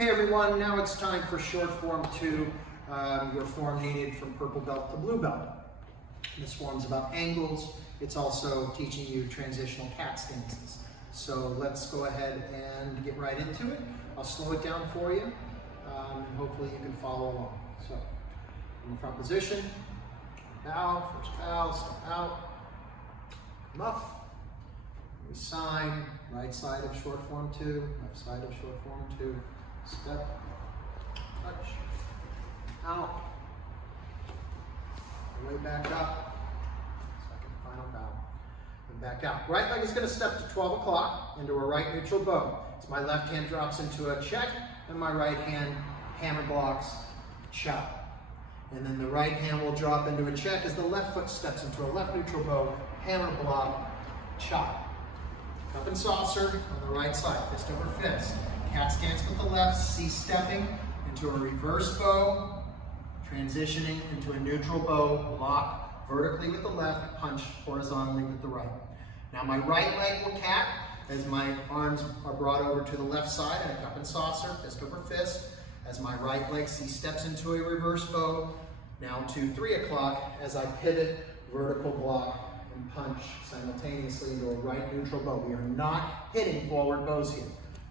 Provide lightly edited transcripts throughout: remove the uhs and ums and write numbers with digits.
Okay everyone, now it's time for short form 2, your form needed from purple belt to blue belt. This form's about angles. It's also teaching you transitional cat stances. So let's go ahead and get right into it. I'll slow it down for you, and hopefully you can follow along. So, in the front position, bow, first bow, step out, muff, we sign, right side of short form 2, left side of short form 2, step, touch, out, way back up, second final bow, and back out. Right leg is going to step to 12 o'clock into a right neutral bow. So my left hand drops into a check, and my right hand hammer blocks, chop. And then the right hand will drop into a check as the left foot steps into a left neutral bow, hammer block, chop. Cup and saucer on the right side, fist over fist. Cat stance with the left, C-stepping into a reverse bow, transitioning into a neutral bow, block vertically with the left, punch horizontally with the right. Now my right leg will cat as my arms are brought over to the left side in a cup and saucer, fist over fist. As my right leg C-steps into a reverse bow, now to 3 o'clock as I pivot, vertical block, and punch simultaneously into a right neutral bow. We are not hitting forward bows here.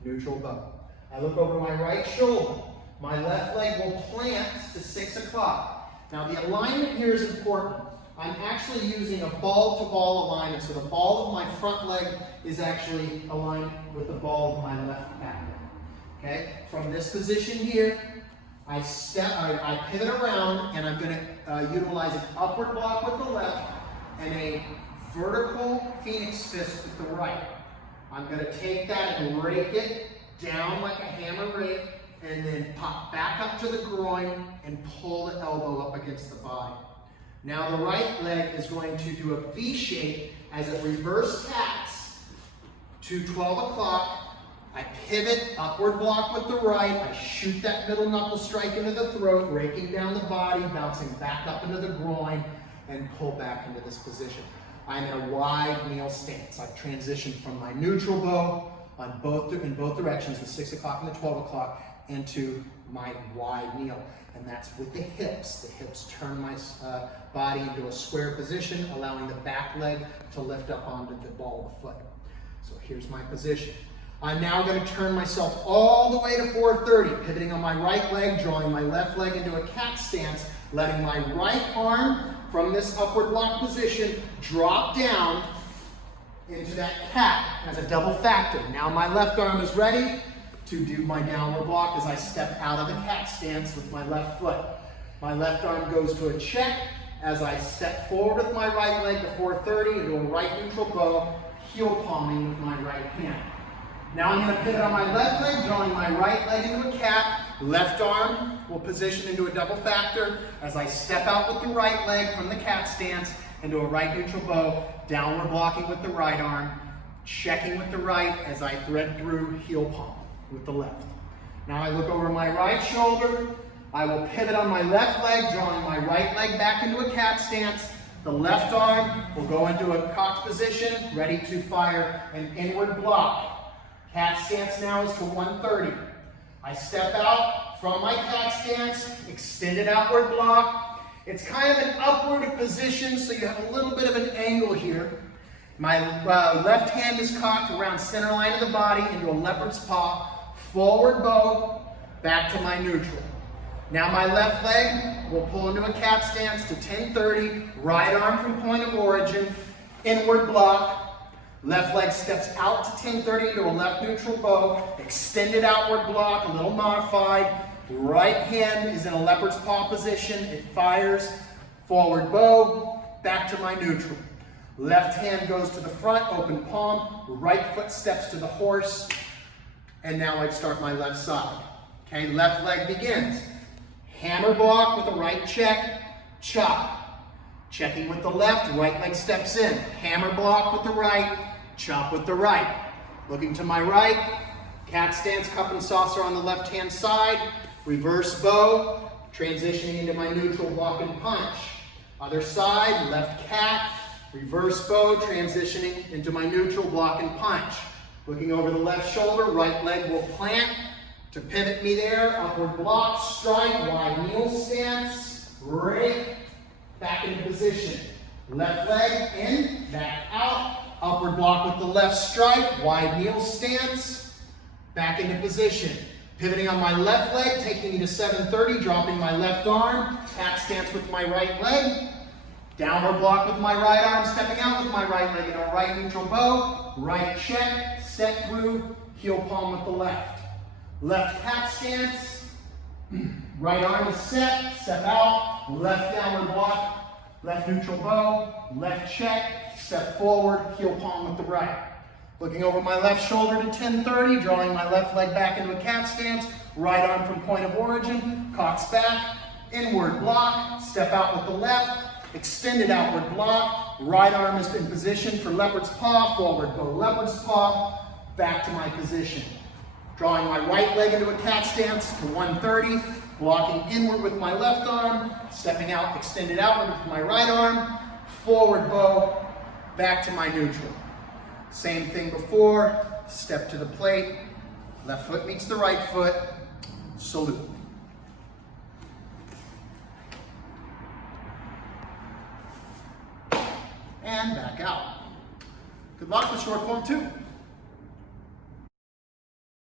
Neutral bow. I look over my right shoulder. My left leg will plant to 6 o'clock. Now the alignment here is important. I'm actually using a ball-to-ball alignment, so the ball of my front leg is actually aligned with the ball of my left back leg. Okay? From this position here, I pivot around, and I'm going to utilize an upward block with the left and a vertical phoenix fist with the right. I'm going to take that and rake it down like a hammer rake, and then pop back up to the groin and pull the elbow up against the body. Now the right leg is going to do a V shape as it reverse cats to 12 o'clock. I pivot, upward block with the right, I shoot that middle knuckle strike into the throat, raking down the body, bouncing back up into the groin, and pull back into this position. I'm in a wide kneel stance. I've transitioned from my neutral bow in both directions, the 6 o'clock and the 12 o'clock, into my wide kneel. And that's with the hips. The hips turn my body into a square position, allowing the back leg to lift up onto the ball of the foot. So here's my position. I'm now going to turn myself all the way to 430, pivoting on my right leg, drawing my left leg into a cat stance, letting my right arm from this upward block position drop down into that cat as a double factor. Now my left arm is ready to do my downward block as I step out of the cat stance with my left foot. My left arm goes to a check as I step forward with my right leg to 430 into a right neutral bow, heel palming with my right hand. Now I'm going to pivot on my left leg, drawing my right leg into a cat. Left arm will position into a double factor as I step out with the right leg from the cat stance into a right neutral bow, downward blocking with the right arm, checking with the right as I thread through heel palm with the left. Now I look over my right shoulder. I will pivot on my left leg, drawing my right leg back into a cat stance. The left arm will go into a cocked position, ready to fire an inward block. Cat stance now is to 130. I step out from my cat stance, extended outward block. It's kind of an upward position, so you have a little bit of an angle here. My left hand is cocked around center line of the body into a leopard's paw, forward bow, back to my neutral. Now my left leg will pull into a cat stance to 1030, right arm from point of origin, inward block. Left leg steps out to 1030 into a left neutral bow, extended outward block, a little modified. Right hand is in a leopard's paw position. It fires, forward bow, back to my neutral. Left hand goes to the front, open palm. Right foot steps to the horse. And now I start my left side. Okay, left leg begins. Hammer block with a right check, chop. Checking with the left, right leg steps in. Hammer block with the right, chop with the right. Looking to my right, cat stance, cup and saucer on the left-hand side. Reverse bow, transitioning into my neutral block and punch. Other side, left cat, reverse bow, transitioning into my neutral block and punch. Looking over the left shoulder, right leg will plant, To pivot me there, upward block, strike, wide kneel stance, break, back into position. Left leg in, back out, upward block with the left strike, wide kneel stance, back into position. Pivoting on my left leg, taking me to 730, dropping my left arm, cat stance with my right leg, downward block with my right arm, stepping out with my right leg in a right neutral bow, right check, step through, heel palm with the left. Left cat stance, right arm is set, step out, left downward block, left neutral bow, left check, step forward, heel palm with the right. Looking over my left shoulder to 1030, drawing my left leg back into a cat stance, right arm from point of origin, cocks back, inward block, step out with the left, extended outward block, right arm is in position for leopard's paw, forward go leopard's paw, back to my position. Drawing my right leg into a cat stance to 130, blocking inward with my left arm, stepping out, extended outward with my right arm, forward bow, back to my neutral. Same thing before, step to the plate, left foot meets the right foot, salute. And back out. Good luck with short form 2.